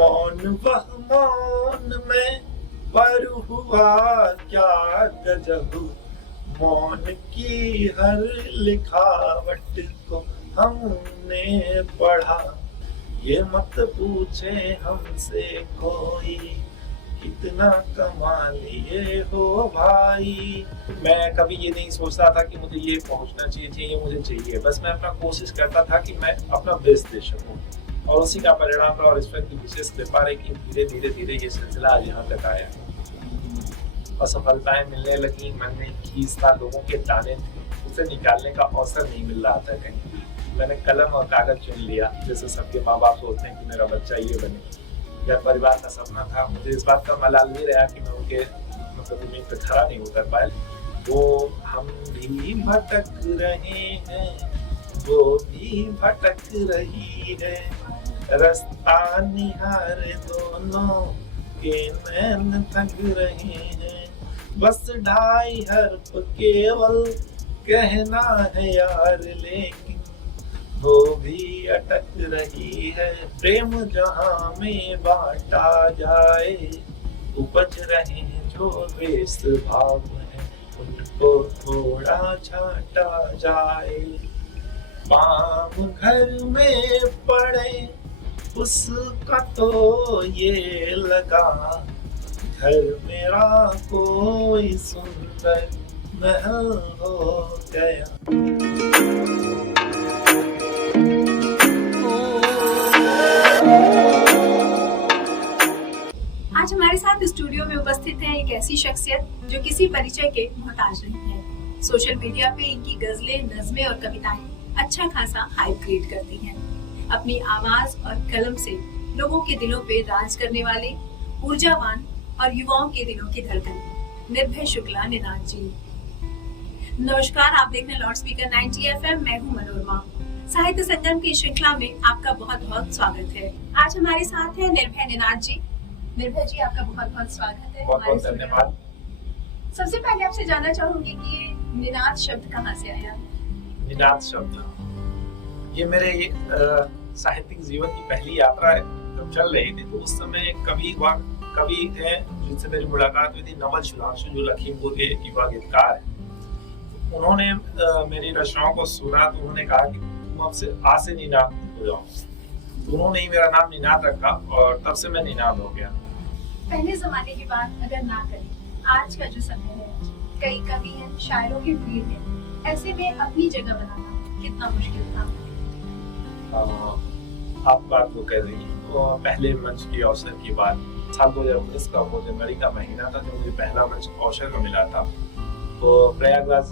मौन वह मौन में पर हुआ क्या गजब, मौन की हर लिखावट को हमने पढ़ा। ये मत पूछे हमसे कोई कितना कमा लिए हो भाई। मैं कभी ये नहीं सोचता था कि मुझे ये पहुंचना चाहिए, ये मुझे चाहिए। बस मैं अपना कोशिश करता था कि मैं अपना बेस्ट दे सकूं, और उसी का परिणाम रहा। और ईश्वर की विशेष कृपा रही कि धीरे धीरे धीरे ये सिलसिला आज यहाँ तक आया। असफलताएं मिलने लगी, मन में खींच था, लोगों के ताने थे, उसे निकालने का अवसर नहीं मिल रहा था कहीं। मैंने कलम और कागज चुन लिया, जैसे सबके माँ बाप सोचते हैं कि मेरा बच्चा ये बने। घर परिवार का सपना था। मुझे इस बात का मलाल नहीं रहा कि मैं उनके उम्मीद पे खड़ा नहीं उतर पाया। वो हम भी भटक रहे हैं, वो भी भटक रही है, रास्ता निहारे दोनों के नैन थक रहे हैं। बस 2.5 हर्फ केवल कहना है यार, लेकिन वो भी अटक रही है। प्रेम जहां में बांटा जाए, उपज रहे जो बेस भाव है, उनको थोड़ा छाटा जाए। पाम घर में पड़े उसका तो ये लगा, घर मेरा कोई सुंदर महल हो गया। आज हमारे साथ स्टूडियो में उपस्थित है एक ऐसी शख्सियत जो किसी परिचय के मोहताज नहीं है। सोशल मीडिया पे इनकी गजलें, नज़में और कविताएं अच्छा खासा हाइप क्रिएट करती हैं। अपनी आवाज और कलम से लोगों के दिलों पे राज करने वाले ऊर्जावान और युवाओं के दिलों की धड़कन निर्भय शुक्ला निनाद जी। नमस्कार, आप देख रहे हैं लाउड स्पीकर 90 FM। मैं हूँ मनोरमा। साहित्य संगम की श्रृंखला में आपका बहुत बहुत स्वागत है। आज हमारे साथ है निर्भय निनाद जी। निर्भय जी, आपका बहुत बहुत स्वागत है। बहुत बहुत धन्यवाद। सबसे पहले आपसे जानना चाहूंगी कि ये निनाद शब्द कहाँ से आया? निनाद शब्द ये मेरे साहित्यिक जीवन की पहली यात्रा जब चल रही थी, तो उस समय कवि थे जिनसे मेरी मुलाकात हुई थी, नवल सुधांशु, जो लखीमपुर के युवा गीतकार हैं। उन्होंने मेरी रचनाओं को सुना तो उन्होंने कहा कि तुम अब से आज से निनाद हो जाओ। तो उन्होंने ही मेरा नाम निनाद रखा और तब से मैं निनाद हो गया। पहले जमाने की बात अगर ना करें, आज का जो समय है, कई कवि हैं, शायरों की भीड़ है, ऐसे में अपनी जगह बनाना कितना मुश्किल था? आप बात वो कह रही हैं, तो पहले मंच के अवसर की बात साल 2019 का, वो जनवरी का महीना था जब मुझे पहला मंच अवसर का मिला था। तो प्रयागराज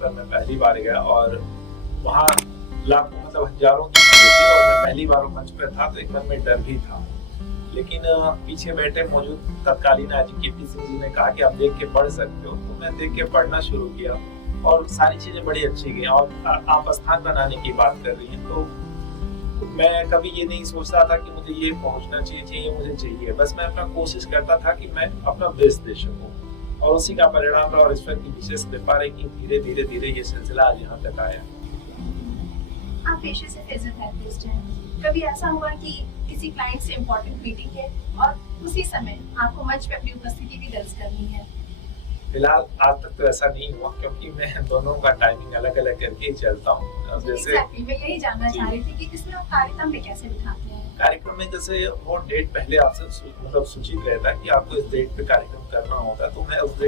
पर मैं पहली बार गया और वहाँ लाखों मतलब हजारों की भीड़ थी, और मैं पहली बार मंच पर था, तो एक मन में डर भी था। लेकिन पीछे बैठे मौजूद तत्कालीन केपी सिंह जी ने कहा कि आप देख के पढ़ सकते हो। तो मैं देख के पढ़ना शुरू किया और सारी चीजें बड़ी अच्छी गई। और आप स्थान बनाने की बात कर रही हैं, तो मैं कभी ये नहीं सोचता था कि मुझे ये पहुंचना चाहिए, ये मुझे चाहिए। बस मैं अपना कोशिश करता था कि मैं अपना बेस्ट दे सकूं, और उसी का परिणाम रहा। और ईश्वर की विशेष कृपा रही कि धीरे धीरे धीरे ये सिलसिला आज यहाँ तक आया। आप पेशे से फिजियोथेरेपिस्ट हैं। कभी ऐसा हुआ कि किसी क्लाइंट से इम्पोर्टेंट मीटिंग है और उसी समय आपको मंच पे अपनी उपस्थिति भी दर्ज करनी है? फिलहाल आज तक तो ऐसा नहीं हुआ, क्योंकि मैं दोनों का टाइमिंग अलग अलग करके ही चलता हूँ। जैसे मैं यही जानना चाह रही थी कि इसमें आप कार्यक्रम में कैसे बिठाते हैं? कार्यक्रम में जैसे वो डेट पहले आपसे मतलब सूचित रहता है कि आपको इस डेट पे कार्यक्रम करना होगा, तो मैं उस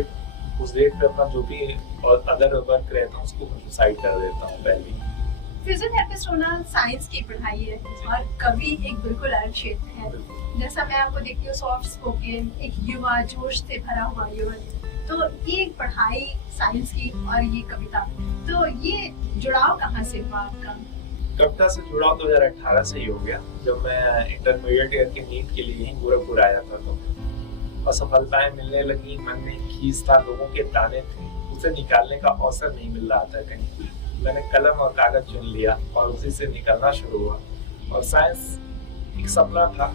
डेट पे अपना जो भी और अदर वर्क रहता है उसको डिसाइड कर देता हूँ पहले। फिजियोथेरेपिस्ट होना साइंस की पढ़ाई है और कवि एक बिल्कुल अलग क्षेत्र है। जैसा मैं आपको देखती हूँ, सॉफ्ट स्पोकन, एक युवा, जोश से भरा हुआ युवक। तो ये पढ़ाई साइंस की और ये कविता, तो ये जुड़ाव कहाँ से हुआ आपका? कविता से जुड़ाव 2018 से ही हो गया, जब मैं इंटरमीडिएट करके नीट के लिए ही गोरखपुर आया था। तो असफलताएं मिलने लगी, मन में खींच था, लोगों के ताने थे, उसे निकालने का अवसर नहीं मिल रहा था कहीं। मैंने कलम और कागज चुन लिया और उसी से निकलना शुरू हुआ। और साइंस एक सपना था,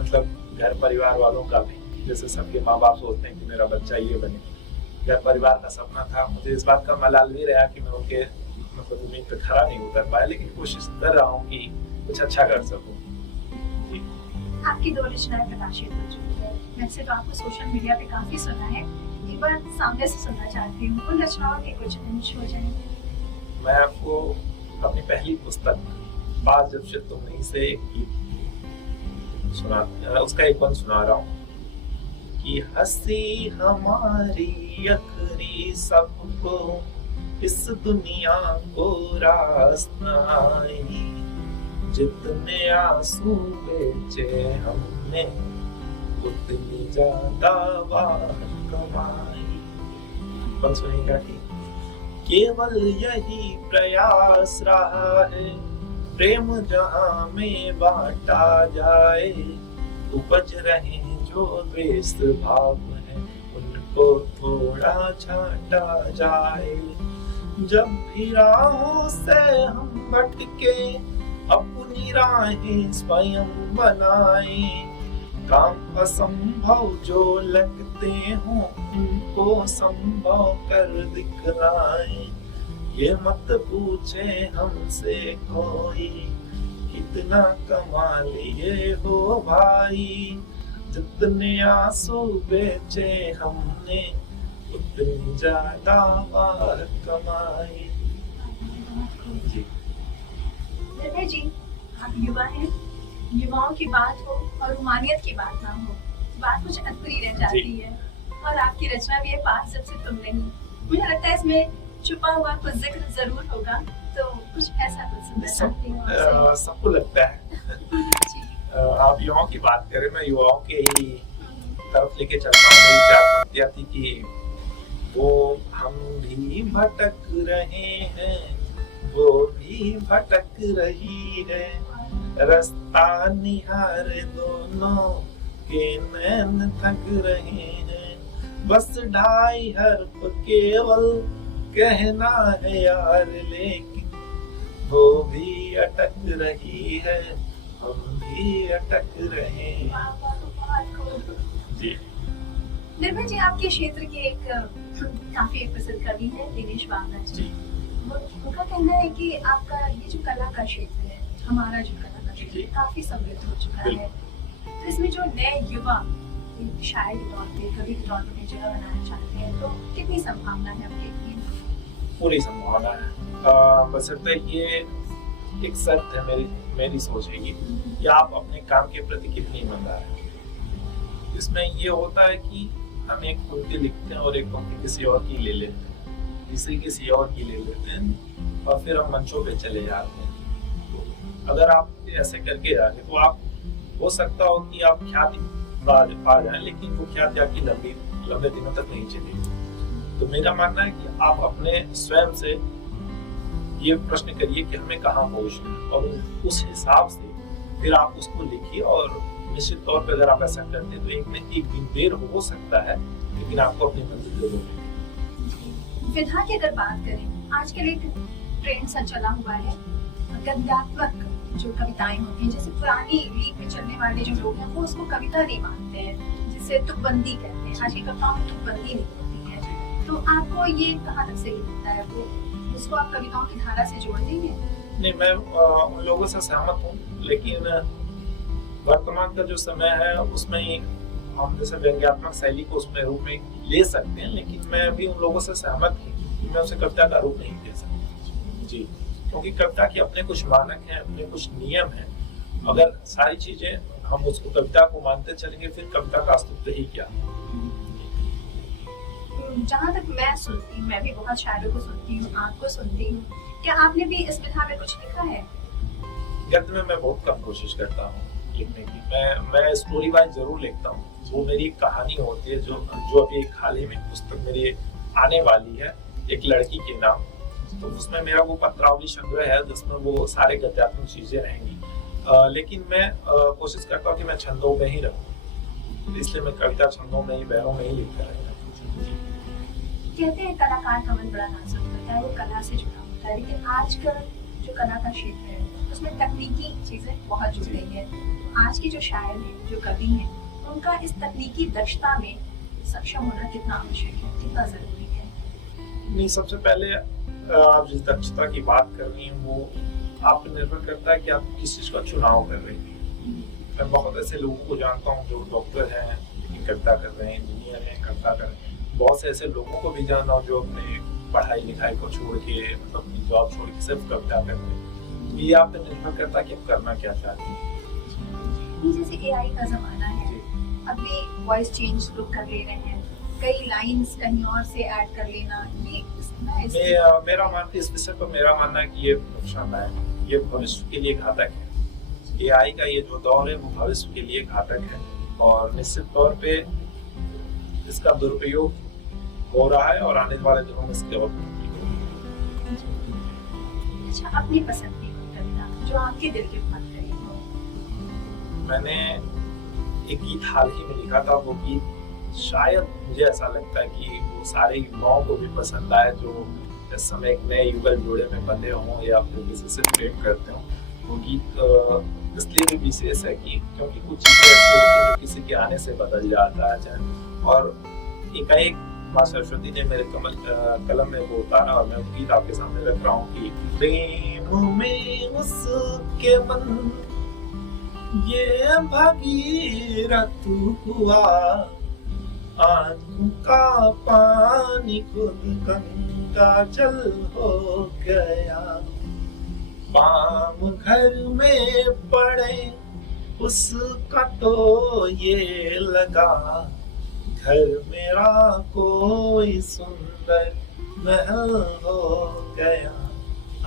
मतलब घर परिवार वालों का भी, जैसे सबके माँ बाप सोचते हैं कि मेरा बच्चा ये बने। घर परिवार का सपना था। मुझे इस बात का मलाल भी रहा कि मैं उनके मतलब उम्मीद पे खड़ा नहीं उतर पाया, लेकिन कोशिश कर रहा हूँ कि कुछ अच्छा कर सकूं। आपकी 2 रचनाएं प्रकाशित हो चुकी है। वैसे तो आपको सोशल मीडिया पे काफी सुना है, एक बार सामने से सुनना चाहती हूँ, उन रचनाओं के कुछ अंश हो जाएंगे। मैं आपको अपनी पहली पुस्तक बात जब से तुम नहीं से एक गीत उसका एक बंद सुना रहा हूँ कि हंसी हमारी अखरी सबको इस दुनिया को रास्ता आई, जितने आंसू बेचे हमने उतनी ज्यादा बात कमाई। बंद सुनेगा कि केवल यही प्रयास रहा है, प्रेम जहां में बांटा जाए, उपज रहे जो द्वेष भाव है उनको थोड़ा छाटा जाए। जब भी राहों से हम भटके अपनी राहें स्वयं बनाए, काम असंभव जो लगते हों उनको संभव कर दिखलाए। ये मत पूछे हमसे कोई कितना कमा लिए हो भाई, जितने आंसू बेचे हमने उतनी ज्यादा बात कमाई। निर्भय जी, आप युवा हैं, युवाओं की बात हो और रोमानियत की बात ना हो, बात कुछ अधूरी रह जाती है। और आपकी रचना भी है पास जब से तुम नहीं। मुझे लगता है इसमें छुपा हुआ कुछ जिक्र जरूर होगा, तो कुछ ऐसा कुछ सुनना चाहती हूँ। सबको लगता है आप युवाओं की बात करें, मैं युवाओं के ही तरफ लेके चलता हूँ। मेरी 4 पंक्तियां थी कि वो हम भी भटक रहे हैं, वो भी भटक रही है, रास्ता निहार दोनों के नैन थक रहे हैं, बस 2.5 हर्फ केवल कहना है यार, लेकिन वो भी अटक रही है, हम भी अटक रहे हैं। जी निर्भय जी, आपके क्षेत्र के एक काफी एक प्रसिद्ध कवि है दिनेश बावला जी। उनका कहना है कि आपका ये जो कला का क्षेत्र है, हमारा जो कला का क्षेत्र है, काफी समृद्ध हो चुका है। तो इसमें जो नए युवा शायर के तौर पे, कवि के तौर पे जगह बनाना चाहते हैं, तो कितनी संभावना है आपके? पूरी संभावना है। बशर्ते ये एक शर्त है, मेरी सोच है कि आप अपने काम के प्रति कितनी ईमानदार हैं। इसमें ये होता है कि हम एक पंक्ति लिखते हैं और एक पंक्ति किसी और की ले लेते हैं, किसी और की ले लेते हैं और फिर हम मंचों पे चले जाते हैं। तो अगर आप ऐसे करके जाए तो आप हो सकता हो कि आप ख्याति पा जाएं, लेकिन वो ख्याति आपकी लंबे दिनों तक नहीं चलेगी। तो मेरा मानना है कि आप अपने स्वयं से ये प्रश्न करिए कि हमें कहाँ पहुँचना है, और उस हिसाब से फिर आप उसको लिखिए। और निश्चित तौर पर अगर आप ऐसा करते हैं तो एक दिन देर हो सकता है, लेकिन आपको अपनी मंजिल जरूर मिलेगी। विधा की अगर बात करें, आजकल एक ट्रेंड सा चला हुआ है, गद्यात्मक जो कविताएं होती हैं, जैसे पुरानी लीग में चलने वाले जो लोग हैं वो उसको कविता नहीं मानते हैं, जिसे तुकबंदी कहते हैं। आज की कविताओं में तुकबंदी नहीं होती है, तो आपको ये कहाँ तक सही लगता है? वो उसको आप कविताओं की धारा से जोड़ देंगे? नहीं, मैं उन लोगों से सहमत हूँ, लेकिन वर्तमान का जो समय है उसमें हम जैसे व्यंग्यात्मक शैली को उसमें रूप में ले सकते हैं, लेकिन मैं भी उन लोगों से सहमत हूँ कि मैं उसे कविता का रूप नहीं दे सकता जी, क्योंकि कविता के अपने कुछ मानक हैं, अपने कुछ नियम हैं। अगर सारी चीजें हम उसको कविता को मानते चलेंगे, फिर कविता का अस्तित्व ही क्या। जहाँ तक मैं सुनती हूँ, मैं भी बहुत शायरों को सुनती हूँ, आपको सुनती हूँ, क्या आपने भी इस विधा में कुछ लिखा है? गद्य में मैं बहुत कम कोशिश करता हूँ लिखने की। मैं स्टोरी वाइज जरूर लिखता हूँ। वो मेरी कहानी होती है जो अभी एक हाल ही में पुस्तक मेरी आने वाली है, एक लड़की के नाम। तो उसमें मेरा वो पत्रावली संग्रह है जिसमें वो सारे गद्यात्मक चीजें रहेंगी, लेकिन मैं कोशिश करता हूँ कि मैं छंदों में ही रहूँ, इसलिए मैं कविता छंदों में ही, बहरों में ही लिखता रहता हूँ। कहते हैं कलाकार का मन बड़ा नाजुक होता है, वो कला से जुड़ा होता है, लेकिन आजकल जो कला का क्षेत्र है उसमें तकनीकी चीजें बहुत जुड़ गई है। आज के जो शायर हैं, जो कवि हैं, उनका इस तकनीकी दक्षता में सक्षम होना कितना आवश्यक है, कितना जरूरी है? नहीं, सबसे पहले आप जिस दक्षता की बात कर रही हैं वो आप पर निर्भर करता है कि आप किस चीज का चुनाव कर रही हैं। मैं बहुत ऐसे लोगों को जानता हूँ जो डॉक्टर हैं लेकिन कविता कर रहे हैं, इंजीनियर हैं कविता कर रहे हैं। बहुत से ऐसे लोगों को भी जानता हूँ जो अपने पढ़ाई लिखाई को छोड़ के मतलब अपनी जॉब छोड़ के सिर्फ कविता करते हैं। तो ये आप पे निर्भर करता है कि आप करना क्या चाहते हैं। जैसे एआई का जमाना है, अभी वॉइस चेंज लोग कर ले रहे हैं, कई लाइंस कहीं और से ऐड कर लेना, ये मेरा मानना इस विषय पर मेरा मानना है कि ये नुकसानदायक है, ये भविष्य के लिए घातक है। एआई का ये जो दौर है वो भविष्य के लिए घातक है और निश्चित तौर पे इसका दुरुपयोग हो रहा है और आने वाले दिनों में इसके और अच्छा, अपनी पसंद की कविता जो आपके दिल के बात करे। मैंने एक गीत हाल ही में लिखा था, वो गीत शायद मुझे ऐसा लगता है कि वो सारे युवाओं को भी पसंद आए जो इस समय एक नए युगल जोड़े में बंधे हों या फिर किसी से प्रेम करते हों। वो गीत इसलिए भी विशेष है कि क्योंकि कुछ चीजें ऐसी होती हैं जो किसी के आने से बदल जाता है और एकाएक माँ सरस्वती ने मेरे कलम में वो उतारा और मैं वो गीत आपके सामने रख रहा हूँ कि प्रेम में उसके मन ये भगीरथ हुआ, आंखों का पानी खुद गंगा जल हो गया, पाम घर में पड़े उसका तो ये लगा, घर मेरा कोई सुंदर महल हो गया,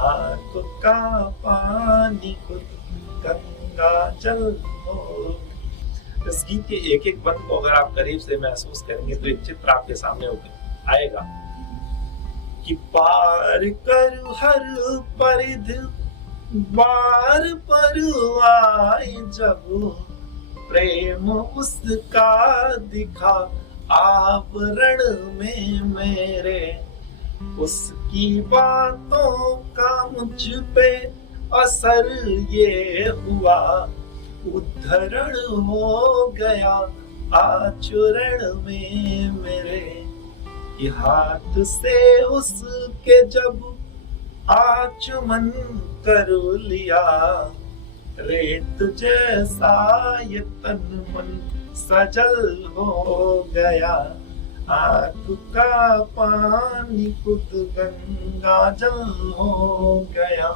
आंखों का पानी खुद गंगा जल हो। इस गीत के एक एक बंद को अगर आप करीब से महसूस करेंगे तो एक चित्र आपके सामने आएगा कि पार कर हर परिधि बार पर आए जब, प्रेम उसका दिखा आवरण में मेरे, उसकी बातों का मुझ पे असर ये हुआ, उद्धरण हो गया आचरण में मेरे, ये हाथ से उसके जब आचमन कर लिया, रेत जैसा ये तन मन सजल हो गया, आंख का पानी खुद गंगा जल हो गया।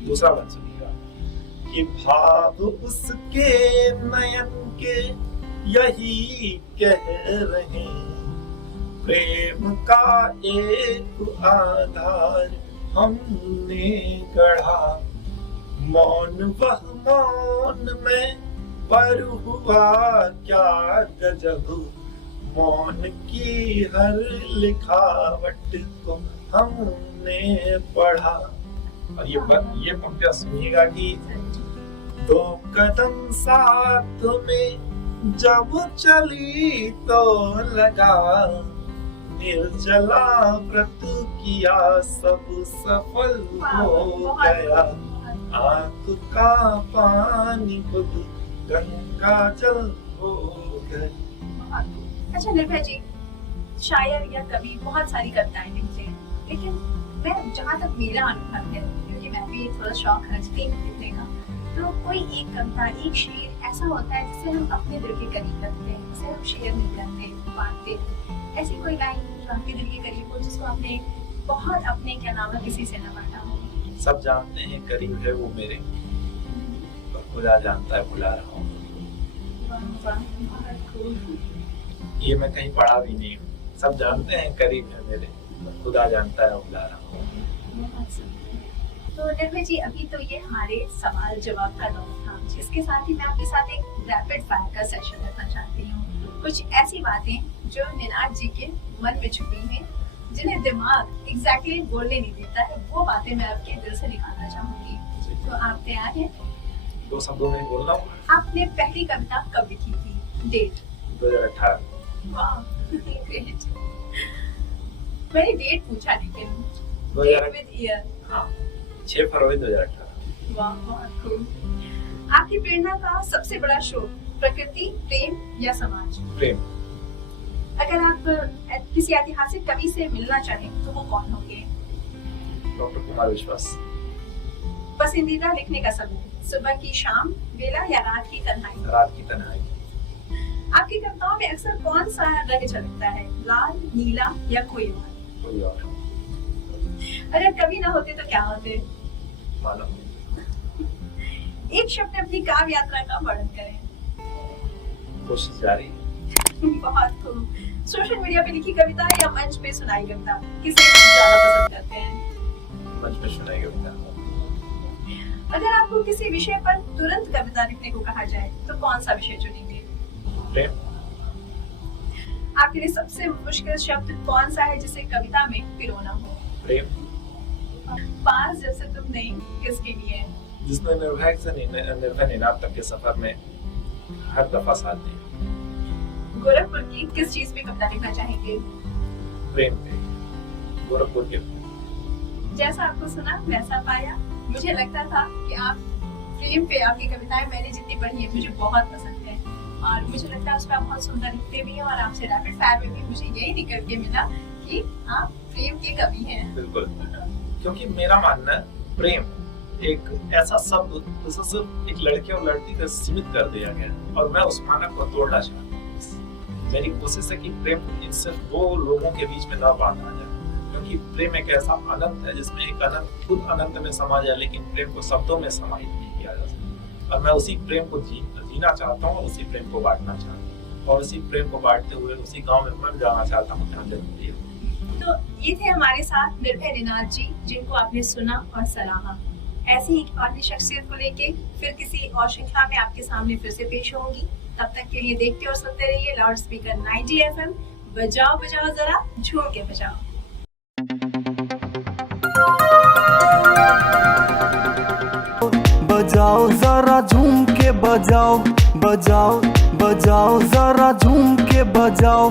दूसरा बात सुनिएगा कि भाव उसके नयन के यही कह रहे, प्रेम का एक आधार हमने गढ़ा, मौन वह मौन में पर हुआ क्या गजब, मौन की हर लिखावट को हमने पढ़ा। और ये पंक्तियां सुनिएगा कि दो कदम साथ में जब चली तो लगा, निर्जला व्रत किया सब सफल हो गया, आंख का पानी खुद गंगा जल हो गया। अच्छा निर्भय जी, शायर या कवि बहुत सारी कविताएं लिखते हैं, लेकिन मैं जहाँ तक मेरा अनुभव है, क्योंकि मैं भी थोड़ा शौक रखती हूँ लिखने का, तो कोई एक कविता एक शेर ऐसा होता है जिसे हम अपने दिल के करीब रखते हैं, जिसे हम शेयर नहीं करते बांटते। ऐसी कोई लाइन जो आपके दिल के करीब हो, जिसको आपने बहुत अपने के अलावा किसी से न बांटा हो? सब जानते हैं करीब है वो मेरे, पर खुदा जानता है बुला रहा हूँ। ये मैं कहीं पढ़ा भी नहीं हूँ। सब जानते हैं करीब है मेरे, पर खुदा जानता है बुला रहा हूँ। तो निर्भय जी, अभी तो ये हमारे सवाल जवाब का दौर था, इसके साथ ही मैं आपके साथ एक रैपिड फायर का सेशन रखना चाहती हूँ। कुछ ऐसी बातें जो निनाद जी के मन में छुपी हैं, जिन्हें दिमाग एग्जैक्टली बोलने नहीं देता है, वो बातें मैं आपके दिल से निकालना चाहूंगी। तो आप तैयार हैं? दो शब्दों में बोलना। आपने पहली कविता कब लिखी थी? डेट? 2018। वाह, ग्रेट। मैंने डेट पूछा लेकिन डेट विद ईयर। हाँ, 6 फरवरी 2018। वाह, बहुत खूब। आपकी प्रेरणा का सबसे बड़ा स्रोत प्रकृति, प्रेम या समाज? प्रेम। अगर आप किसी ऐतिहासिक कवि से मिलना चाहें तो वो कौन होंगे? डॉक्टर कुमार विश्वास। पसंदीदा लिखने का समय? सुबह की शाम बेला या रात की तन्हाई? रात की तन्हाई। आपकी कविताओं में अक्सर कौन सा रंग झलकता है, लाल, नीला या कोई और? कोई और अगर कवि ना होते तो क्या होते? मालूम एक शब्द में अपनी काव्य यात्रा का वर्णन करें। कोशिश जारी। बहुत खूब। सोशल मीडिया पे लिखी कविता या मंच पे सुनाई कविता, किसे ज्यादा पसंद करते हैं? मंच पे सुनाई कविता। अगर आपको किसी विषय पर तुरंत कविता लिखने को कहा जाए तो कौन सा विषय चुनेंगे? प्रेम। आपके लिए सबसे मुश्किल शब्द कौन सा है जिसे कविता में पिरोना हो? प्रेम। पास जब से तुम नहीं, किसके लिए? जिसने निर्भय से निर्भय निनाद तक के सफर में हर दफा साथ दिया। गोरखपुर की किस चीज पे कविता लिखना चाहेंगे? प्रेम पे। गोरखपुर के। जैसा आपको सुना वैसा पाया। मुझे लगता था कि आप प्रेम पे आपकी कविताएं मैंने जितनी पढ़ी है मुझे बहुत पसंद है और मुझे लगता है उस पर आप बहुत सुंदर लिखते भी हैं और आपसे रैपिड फायर में भी मुझे यही निकल के मिला कि आप प्रेम के कवि हैं। बिल्कुल, क्योंकि मेरा मानना है प्रेम एक ऐसा शब्द जिसे सिर्फ एक लड़के और लड़की को सीमित कर दिया गया और मैं उस मानक को तोड़ना चाहता हूँ। मेरी कोशिश है कि प्रेम सिर्फ दो लोगों के बीच में न बांधा जाए, क्योंकि प्रेम एक ऐसा अनंत है जिसमें एक अनंत खुद अनंत में समा जाए, लेकिन प्रेम को शब्दों में समाहित नहीं किया जा सकता। और मैं उसी प्रेम को जीना चाहता हूँ और उसी प्रेम को बांटना चाहता हूँ और उसी प्रेम को बांटते हुए उसी गाँव में मैं जाना चाहता हूँ जहाँ जन्म लिया। तो ये थे हमारे साथ निर्भय निनाद जी, जिनको आपने सुना और सराहा। ऐसी ही और भी शख्सियत को लेके फिर किसी और श्रृंखला में आपके सामने फिर से पेश होंगी। तब तक के लिए देखते और सुनते रहिए लाउड स्पीकर 90 FM। बजाओ बजाओ जरा झूम के बजाओ। बजाओ जरा झूम के बजाओ, बजाओ बजाओ जरा झूम के बजाओ।